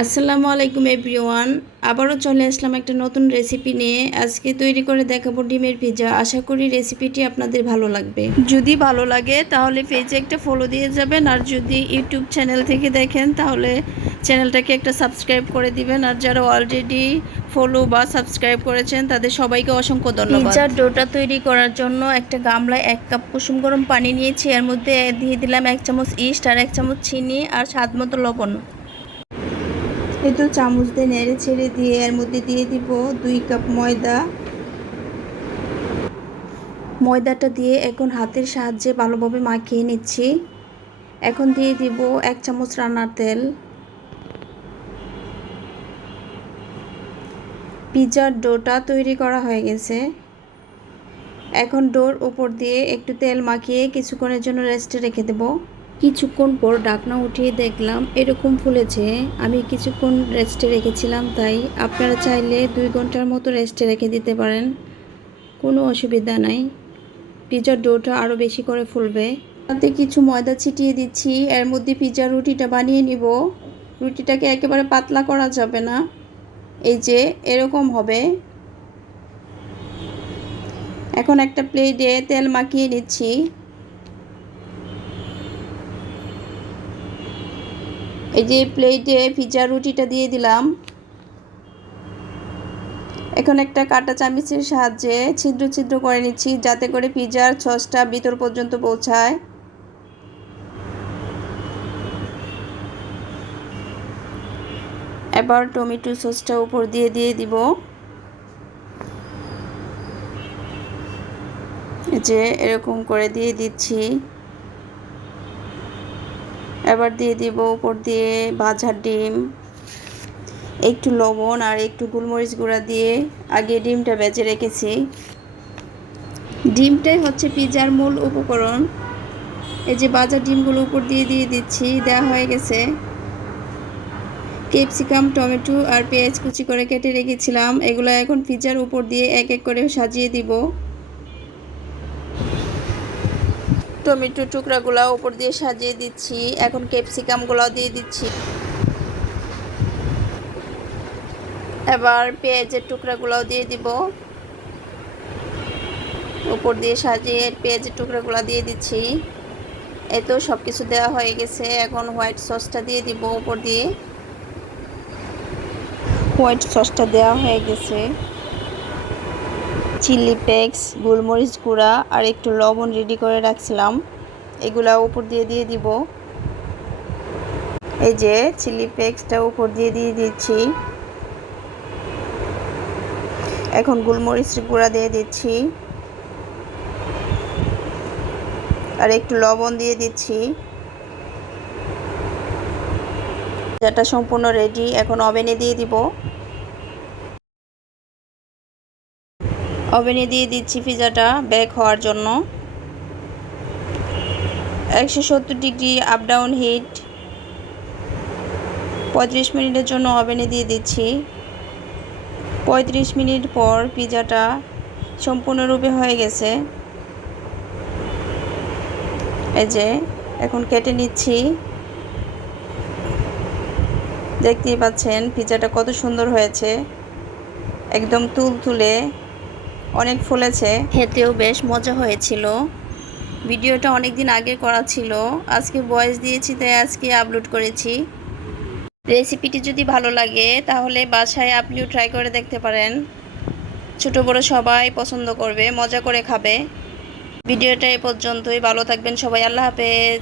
আসসালামু আলাইকুম এভরিওয়ান। আবারও চলে আসলাম একটা নতুন রেসিপি নিয়ে। আজকে তৈরি করে দেখাবো ডিমের পিৎজা। আশা করি রেসিপিটি আপনাদের ভালো লাগবে। যদি ভালো লাগে তাহলে পেজে একটা ফলো দিয়ে যাবেন, আর যদি ইউটিউব চ্যানেল থেকে দেখেন তাহলে চ্যানেলটাকে একটা সাবস্ক্রাইব করে দিবেন। আর যারা অলরেডি ফলো বা সাবস্ক্রাইব করেছেন তাদের সবাইকে অসংখ্য ধন্যবাদ। পিৎজার ডোটা তৈরি করার জন্য একটা গামলায় 1 কাপ কুসুম গরম পানি নিয়েছি। এর মধ্যে দিয়ে দিলাম 1 চামচ ইস্ট আর 1 চামচ চিনি আর স্বাদ মতো লবণ। এই তো চামচ দিয়ে নেড়ে ছেড়ে দিয়ে এর মধ্যে দিয়ে দিব 2 কাপ ময়দা। ময়দাটা দিয়ে এখন হাতের সাহায্যে ভালোভাবে মাখিয়ে নিচ্ছি। এখন দিয়ে দিব 1 চামচ রান্নার তেল। পিৎজার ডোটা তৈরি করা হয়ে গেছে। এখন ডোর উপর দিয়ে একটু তেল মাখিয়ে কিছুক্ষণের জন্য রেস্টে রেখে দেব। কিছুক্ষণ পর ঢাকনা উঠিয়ে দেখলাম এরকম ফুলেছে। আমি কিছুক্ষণ রেস্টে রেখেছিলাম, তাই আপনারা চাইলে 2 ঘন্টার মতো রেস্টে রেখে দিতে পারেন, কোনো অসুবিধা নাই। পিৎজার ডোটা আরও বেশি করে ফুলবে। তাতে কিছু ময়দা ছিটিয়ে দিচ্ছি। এর মধ্যে পিৎজার রুটিটা বানিয়ে নিব। রুটিটাকে একেবারে পাতলা করা যাবে না, এই যে এরকম হবে। এখন একটা প্লেটে তেল মাখিয়ে নিচ্ছি। এই যে প্লেটে পিৎজা রুটিটা দিয়ে দিলাম। এখন একটা কাঁটা চামচের সাহায্যে ছিদ্র ছিদ্র করে নিচ্ছি, যাতে করে পিৎজার সসটা ভিতর পর্যন্ত পৌঁছায়। এবার টমেটো সসটা উপর দিয়ে দিব। যে এরকম করে দিয়ে দিচ্ছি। এবার দিয়ে দিব উপর দিয়ে ভাজা ডিম, একটু লবণ আর একটু গোলমরিচ গুঁড়া দিয়ে আগে ডিমটা ভেজে রেখেছি। ডিমটাই হচ্ছে পিৎজার মূল উপকরণ। এই যে ভাজা ডিমগুলো উপর দিয়ে দিচ্ছি। দেওয়া হয়ে গেছে। ক্যাপসিকাম, টমেটো আর পেঁয়াজ কুচি করে কেটে রেখেছিলাম, এগুলো এখন পিৎজার উপর দিয়ে এক এক করে সাজিয়ে দিব। টমেটো টুকরাগুলো উপর দিয়ে সাজিয়ে দিচ্ছি। এখন ক্যাপসিকামগুলো দিয়ে দিচ্ছি। এবার পেঁয়াজের টুকরাগুলোও দিয়ে দিব। উপর দিয়ে সাজিয়ে পেঁয়াজের টুকরাগুলো দিয়ে দিচ্ছি। এই তো সব কিছু দেওয়া হয়ে গেছে। এখন হোয়াইট সসটা দিয়ে দিব উপর দিয়ে। হোয়াইট সসটা দেওয়া হয়ে গেছে। চিলি ফ্লেক্স, গোলমরিচ গুঁড়া আর একটু লবণ রেডি করে রাখছিলাম, এগুলা উপর দিয়ে দিব। এই যে চিলি ফ্লেক্সটা উপর দিয়ে দিচ্ছি। এখন গোলমরিচ গুঁড়া দিয়ে দিচ্ছি আর একটু লবণ দিয়ে দিচ্ছি। যেটা সম্পূর্ণ রেডি। এখন ওভেনে দিয়ে দিব। ওভেনে দিয়ে দিচ্ছি পিৎজাটা বেক হওয়ার জন্য। 170 ডিগ্রি আপ ডাউন হিট 35 মিনিটের জন্য ওভেনে দিয়ে দিচ্ছি। 35 মিনিট পর পিৎজাটা সম্পূর্ণরূপে হয়ে গেছে। এই যে এখন কেটে নিচ্ছি। দেখতেই পাচ্ছেন পিৎজাটা কত সুন্দর হয়েছে, একদম তুলতুলে, অনেক ফুলেছে, খেতেও বেশ মজা হয়েছিল। ভিডিওটা অনেক দিন আগে করা ছিল, আজকে ভয়েস দিয়েছি তাই আজকে আপলোড করেছি। রেসিপিটি যদি ভালো লাগে তাহলে বাসায় আপনিও ট্রাই করে দেখতে পারেন। ছোট বড় সবাই পছন্দ করবে, মজা করে খাবে। ভিডিওটা এ পর্যন্তই। ভালো থাকবেন সবাই। আল্লাহ হাফেজ।